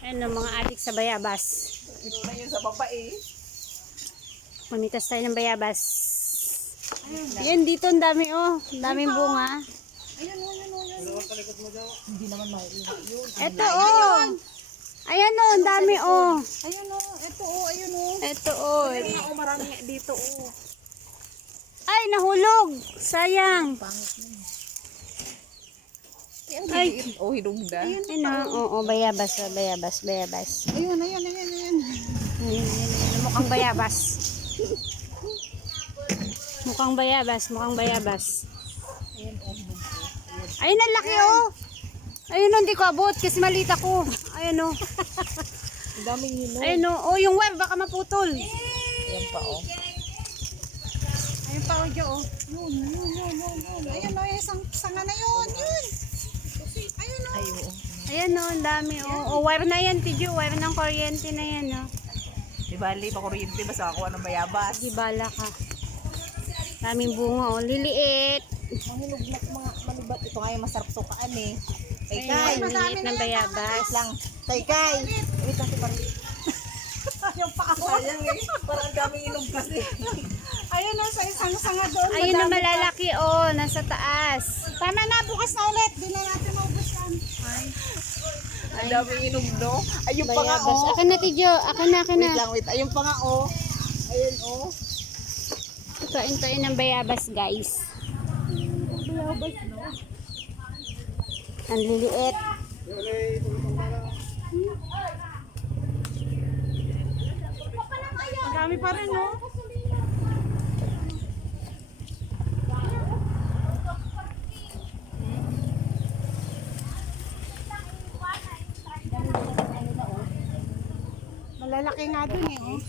Ayan ang mga adik sa bayabas. Inuna yun sa babae. Mamitas tayo ng bayabas. Yan, dito ang dami oh. Ang daming bunga. Hindi naman yun. Ito oh. Ayan oh, ang dami oh. Ayun o, ito o, ayun o. Ito oh. Ayun nga o, marami dito o. Ay, nahulog. Sayang. Pangit na. Ay, ang Ay. giliin. O, hinugda. Ayun oh, oh, oh, bayabas, oh, bayabas, bayabas. Ayun, ayun, ayun, ayun. Ayun, ayun, ayun. Mukhang bayabas. Mukhang bayabas, mukhang bayabas. Ayun o, hinugda. Ayun, ang laki oh. Ayun oh, hindi ko abot kasi malita ko. Ayun oh. Ang daming hinog. Ayun oh. Oh, yung wire baka maputol. Ayan pa o. Ayun pa oh, Jo, oh. Yun, yun, yun, yun, yun. Ayun o, isang sanga na yun. Ayun o. Ayun o. Ayan oh, ang dami oh. Oh, wire na yan, Tijo. Wire ng kuryente na yan oh. Di bali, pakuryente, basta ako ng bayabas. Di bala ka. Daming bunga oh. Liliit. Mahinog na mga manubat. Ito nga yung masarap sukaan eh. Kay Kay. ang liliit ng bayabas. Lang. Kay Kay. Wait lang, parang... yung pa ako. Sayang eh. Parang ang daming inog kasi. Ayun o, sa isang sanga doon. Ayun na malalaki oh, nasa taas. Tama na, bukas na ulit. Di na natin maubusan. Ang daming inog, no? Ayun pa nga, Bayabas. oh. Akin na, Tijo. Akin na, Wait na. lang, wait. Ayun pa nga, oh. Ayun, oh. Kain tayo ng bayabas, guys. Bayabas, no? Ang liliit. Ang dami pa rin o. Malalaki nga dun eh. Oh.